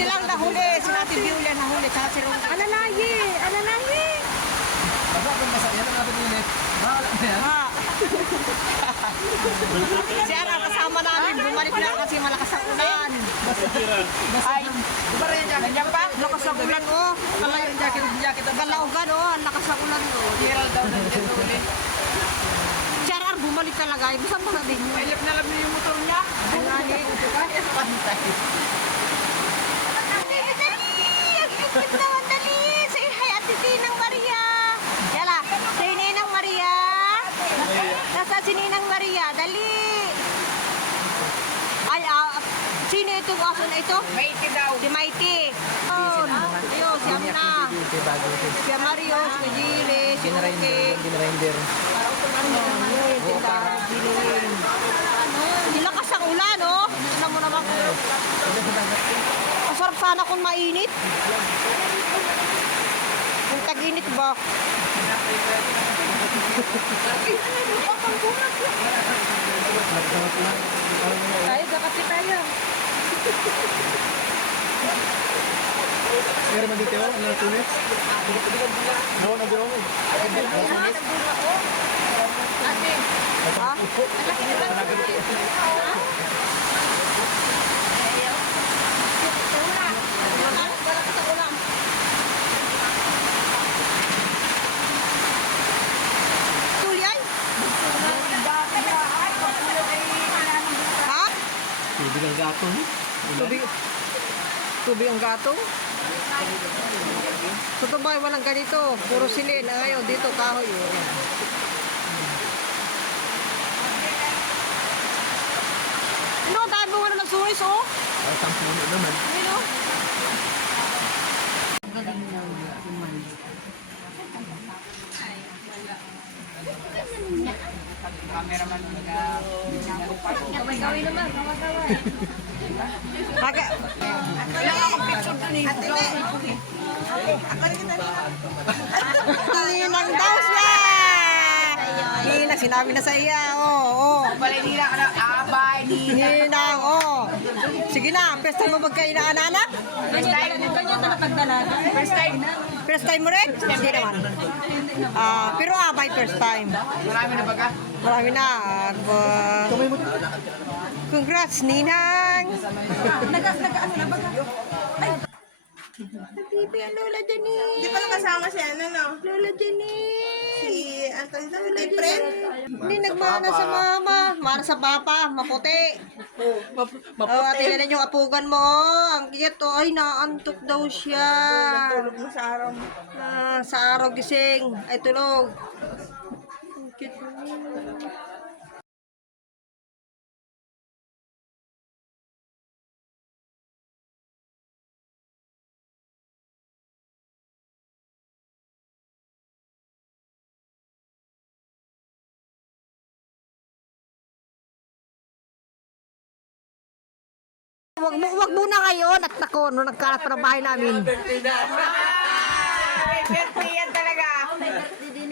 Silang nahuli, si Ate Viola nahuli, tsaka si Ron. Alalaye! Alalaye! Basta kung basa, yan ang natin ulit. Bahala na yan. Ha. Siya nga kasama namin, bumalik na kasi malakas ang ulan. Ay, Diba rin yung jacket? ganyan pa? Lakas ang ulan, oh. Kalayo yung jacket. Galaugan, oh. Ang lakas ang ulan, oh. Viral daw na dyan ulit. Charar, bumalik talaga. Saan mo na din yun? Mailap na lab niya yung motor niya. Ay, ngani. Kaya pantay. Ikot naman, dali. Say hi, Ate Ninang Maria. Yala, say Ninang Maria. Nasa si Ninang Maria, dali. Ay, sino itong aso na ito? Maiti daw. Si Mighty. Ayun, si Amna. Si Mario, si Jire, si Uke. Dinrender. Yung tindahan, Jire. Nilakas ang ulan, oh. Tignan mo naman. Masarap sana kung mainit. Kung tag-init ba? Tayo, kakapit tayo. Pero magdito, ano tunis? No, nag-o. Ha? Tuloy? Ha? Tubig ang gato. Tubig ang gato? Sa Dubai, walang ganito. Puro silin. Ngayon, dito, kahoy. Ano, dahil mo ng suwis, oh. Ay, 10 naman. Ano? Cameraman Gawin naman, gawin. Baga. Ninang daw siya! Ninang, sinabi na sa iya, oh. Balay nila ka na, abay, Ninang, oh. Sige na, first time mo magkainaanak? Ganyan talaga pagdala. First time mo rin? Hindi naman. Pero by first time. Marami na baga. Marami na. Congrats, Ninang! Nag-ano na ba? Bibi, ang Lola Janine! Di pa nakasama si ano, no? Lola Janine! Si Anton daw, different. Hindi nagmana sa mama. Mana sa papa. Maputi. Ate yan yung apugan mo. Ang cute. Oh. Ay, naantok daw siya. Tulog mo sa araw mo. Sa araw gising. Ay, tulog. Ang cute mo. Wag muna ngayon at ako, nung nagkalat pa ng bahay namin. Birthday yan talaga.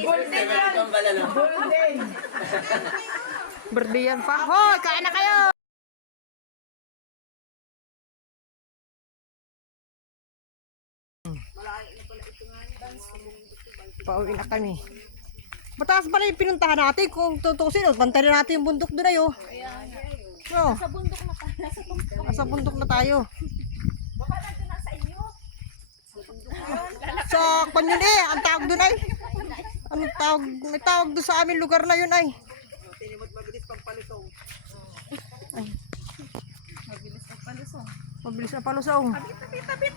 Golden yan. Golden. Birthday yan pa. Hoy, kain na kayo! Pauwi na kami. Mataas pala yung pinuntahan natin. Kung tutusin, bantayan natin yung bundok doon ay oh. Oh. Sa bundok na tayo. Nasa bundok na tayo. Baka nandun na sa inyo. Sa kanyon eh, ang tawag doon ay. Anong tawag? May tawag doon sa amin lugar na yun ay. Ay. Mabilis ang palusong. Mabilis na palusong. Tabi.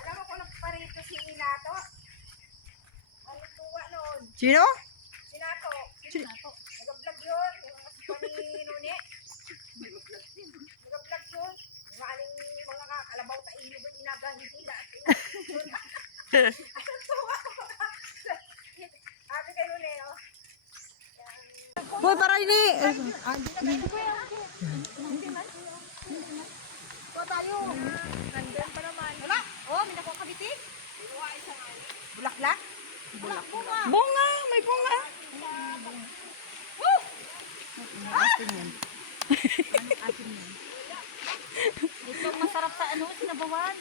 Alam mo kung nagparito si Inato? Ang tuwa noon. Sino? Sinato. Nag-vlog yun. Yung aso pa ni Nune. Nag-vlog yun. Yung aling mga kalabaw sa ilog at inagamit nila. Ang tuwa ko. Sabi kay Nune, oh. Boy, para ini. Nandun pa naman. Wala. Oh, may nakuha kabiti. Bulaklak. Bunga, may bunga. Ito masarap sa ano, sinabawan.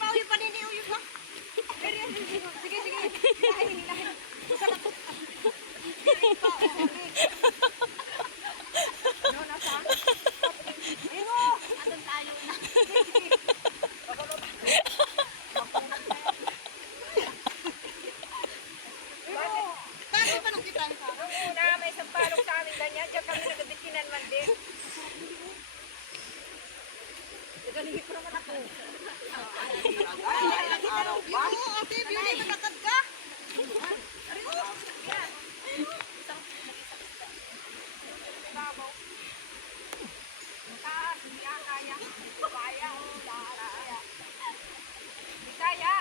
Pauwi pa din yung ba? Sige, sige. Lahin. Sarap. Ano na sa? Ino! Anong tayo na? Bakit pa nung kita ka? Nung una, may sampalok sa amin ganyan. Diyan kami nagadikinan man din. Nagaligit ko naman ako. Araw ba? Ate, beauty, matakad ka. Taas, hindi kaya. Kaya, kaya. Hindi kaya.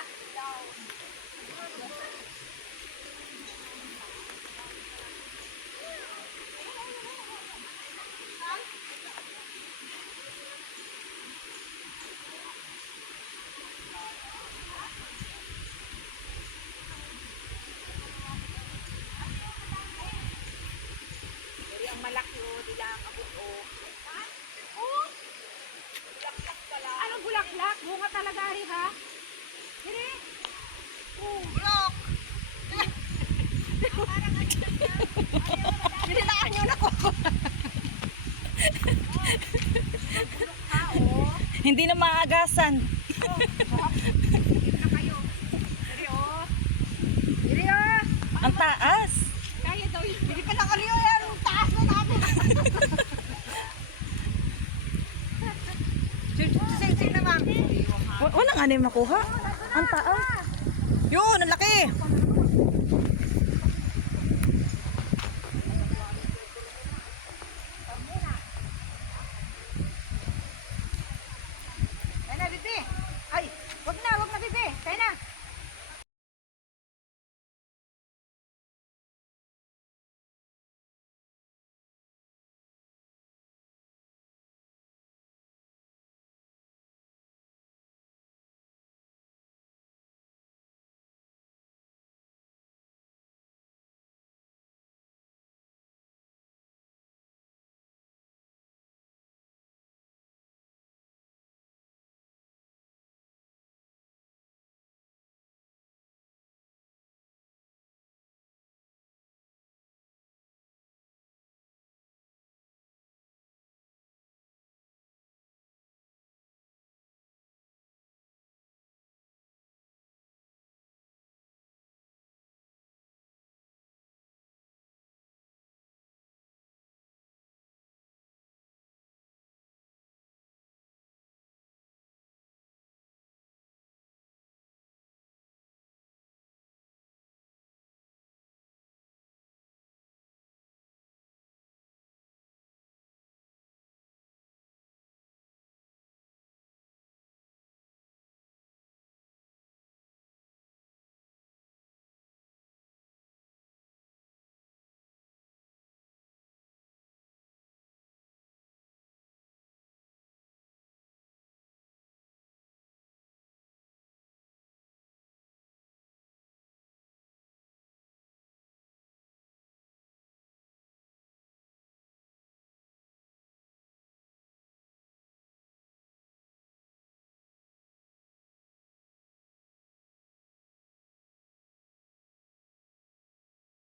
Pero ang malaki o, di lang abot o. Anong bulaklak? Bunga talaga rin ha? Hindi. Block. Binilaan nyo na ko. Hindi na maagasan. Ang taas. Kaya daw yun. Hindi pa nakaliyo yan. Ang taas na namin. Sige naman. Walang anim nakuha. Ang taas. Yun, ang laki.